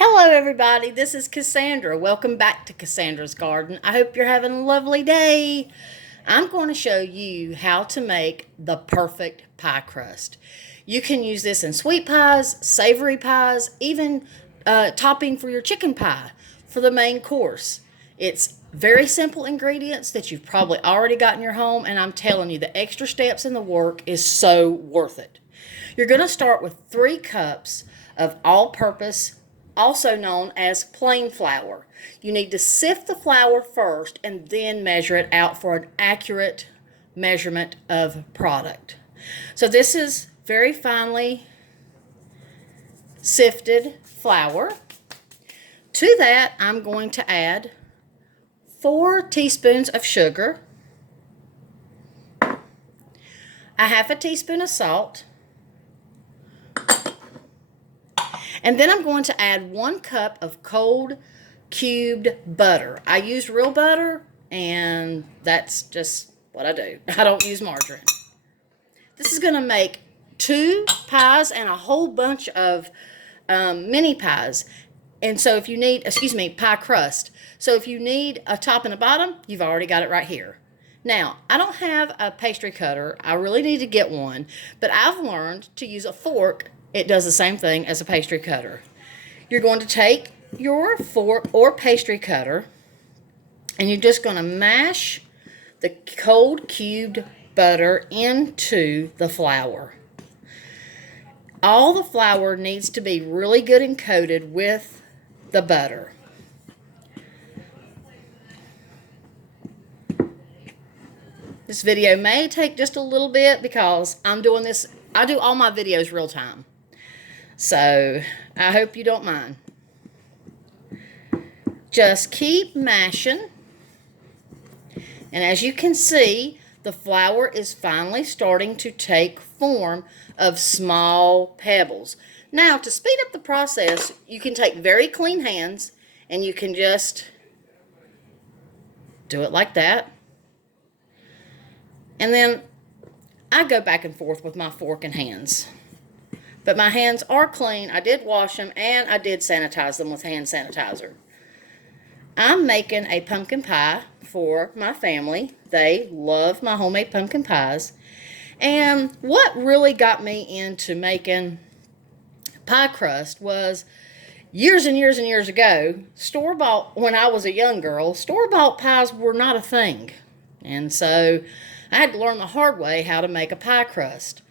Hello everybody, this is Cassandra. Welcome back to Cassandra's Garden. I hope you're having a lovely day. I'm going to show you how to make the perfect pie crust. You can use this in sweet pies, savory pies, even topping for your chicken pie for the main course. It's very simple ingredients that you've probably already got in your home, and I'm telling you, the extra steps in the work is so worth it. You're going to start with 3 cups of all-purpose, also known as plain flour. You need to sift the flour first and then measure it out for an accurate measurement of product. So this is very finely sifted flour. To that, I'm going to add 4 teaspoons of sugar, a half a teaspoon of salt, and then I'm going to add 1 cup of cold cubed butter. I use real butter, and that's just what I do. I don't use margarine. This is going to make 2 pies and a whole bunch of mini pies. And so if you need, pie crust. So if you need a top and a bottom, you've already got it right here. Now, I don't have a pastry cutter. I really need to get one, but I've learned to use a fork. It does the same thing as a pastry cutter. You're going to take your fork or pastry cutter, and you're just going to mash the cold cubed butter into the flour. All the flour needs to be really good and coated with the butter. This video may take just a little bit because I'm doing this. I do all my videos real time. So I hope you don't mind. Just keep mashing. And as you can see, the flour is finally starting to take form of small pebbles. Now, to speed up the process, you can take very clean hands and you can just do it like that. And then I go back and forth with my fork and hands. But my hands are clean. I did wash them and I did sanitize them with hand sanitizer. I'm making a pumpkin pie for my family. They love my homemade pumpkin pies. And what really got me into making pie crust was years and years and years ago, store-bought, when I was a young girl, store-bought pies were not a thing. And so I had to learn the hard way how to make a pie crust.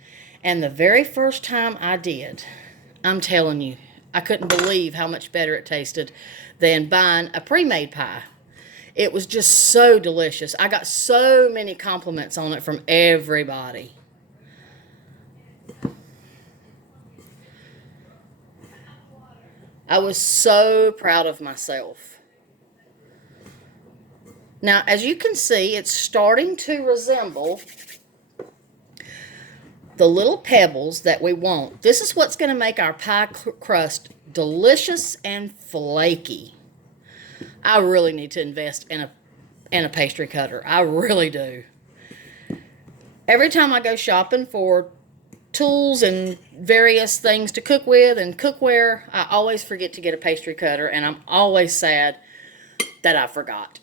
And the very first time I did, I'm telling you, I couldn't believe how much better it tasted than buying a pre-made pie. It was just so delicious. I got so many compliments on it from everybody. I was so proud of myself. Now, as you can see, it's starting to resemble the little pebbles that we want. This is what's going to make our pie crust delicious and flaky. I really need to invest in a pastry cutter. I really do. Every time I go shopping for tools and various things to cook with and cookware, I always forget to get a pastry cutter, and I'm always sad that I forgot.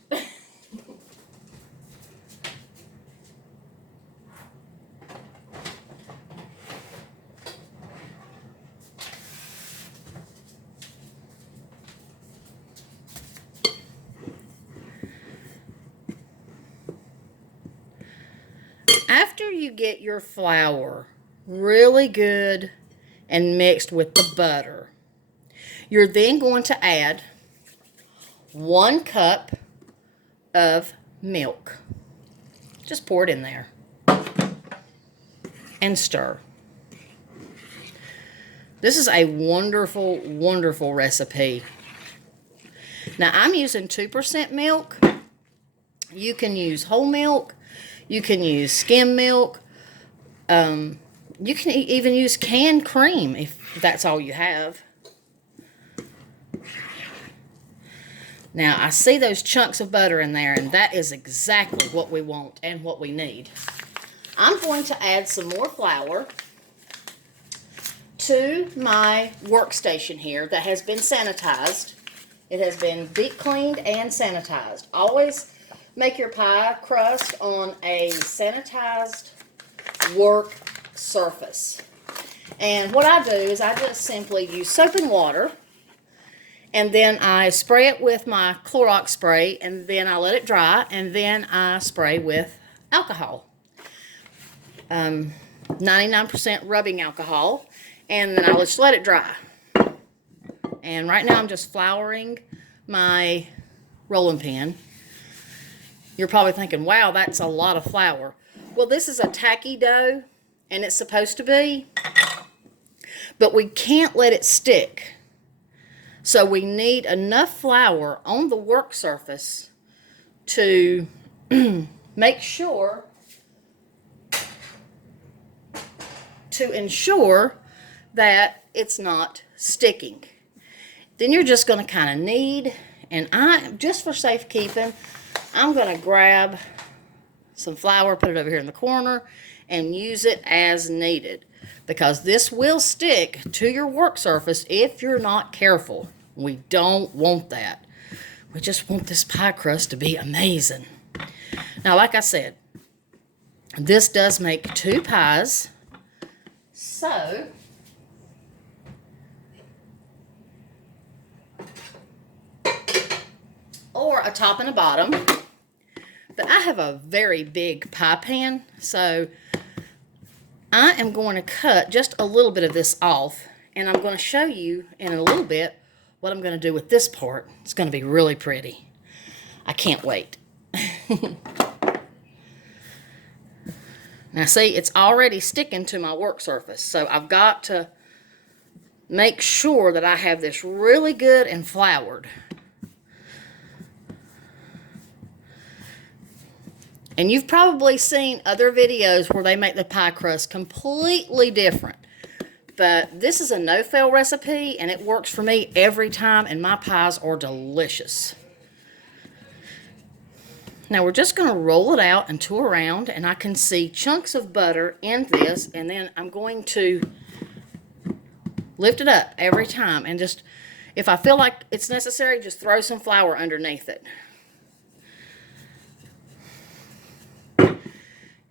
After you get your flour really good and mixed with the butter, you're then going to add 1 cup of milk. Just pour it in there and stir. This is a wonderful, wonderful recipe. Now, I'm using 2% milk. You can use whole milk. You can use skim milk. You can even use canned cream if that's all you have. Now, I see those chunks of butter in there, and that is exactly what we want and what we need. I'm going to add some more flour to my workstation here that has been sanitized. It has been deep cleaned and sanitized. Always make your pie crust on a sanitized work surface. And what I do is I just simply use soap and water, and then I spray it with my Clorox spray, and then I let it dry, and then I spray with alcohol. 99% rubbing alcohol, and then I'll just let it dry. And right now I'm just flouring my rolling pin. You're probably thinking, wow, that's a lot of flour. Well, this is a tacky dough, and it's supposed to be, but we can't let it stick. So we need enough flour on the work surface to make sure, to ensure that it's not sticking. Then you're just going to kind of knead, and just for safekeeping, I'm going to grab some flour, put it over here in the corner, and use it as needed, because this will stick to your work surface if you're not careful. We don't want that. We just want this pie crust to be amazing. Now, like I said, this does make 2 pies. So, or a top and a bottom. But I have a very big pie pan, so I am going to cut just a little bit of this off, and I'm going to show you in a little bit what I'm going to do with this part. It's going to be really pretty. I can't wait. Now see, it's already sticking to my work surface, so I've got to make sure that I have this really good and floured. And you've probably seen other videos where they make the pie crust completely different. But this is a no-fail recipe, and it works for me every time, and my pies are delicious. Now we're just going to roll it out and two around, and I can see chunks of butter in this, and then I'm going to lift it up every time, and just, if I feel like it's necessary, just throw some flour underneath it.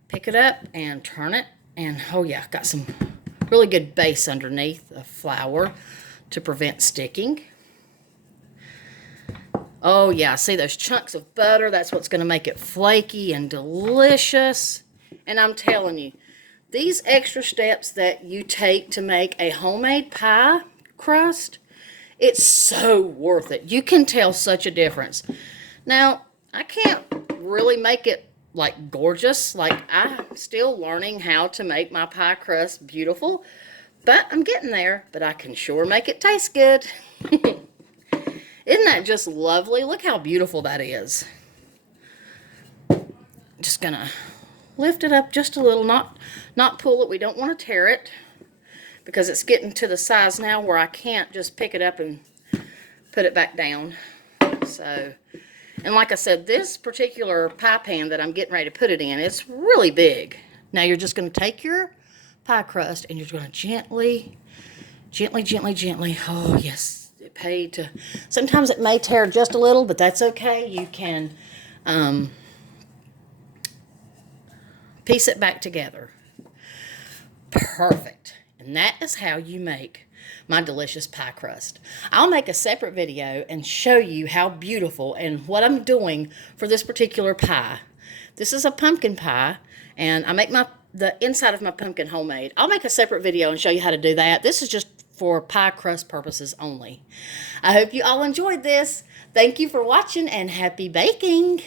Pick it up and turn it, and oh yeah, got some really good base underneath of flour to prevent sticking. Oh yeah, see those chunks of butter? That's what's going to make it flaky and delicious. And I'm telling you, these extra steps that you take to make a homemade pie crust, it's so worth it. You can tell such a difference. Now, I can't really make it like gorgeous. Like, I'm still learning how to make my pie crust beautiful, but I'm getting there. But I can sure make it taste good. Isn't that just lovely? Look how beautiful that is. Just gonna lift it up just a little, not pull it. We don't want to tear it, because it's getting to the size now where I can't just pick it up and put it back down. So, and like I said, this particular pie pan that I'm getting ready to put it in, it's really big. Now you're just going to take your pie crust and you're going to gently, oh yes, it paid to, sometimes it may tear just a little, but that's okay. You can piece it back together. Perfect. And that is how you make my delicious pie crust. I'll make a separate video and show you how beautiful and what I'm doing for this particular pie. This is a pumpkin pie, and I make the inside of my pumpkin homemade. I'll make a separate video and show you how to do that. This is just for pie crust purposes only. I hope you all enjoyed this. Thank you for watching, and happy baking.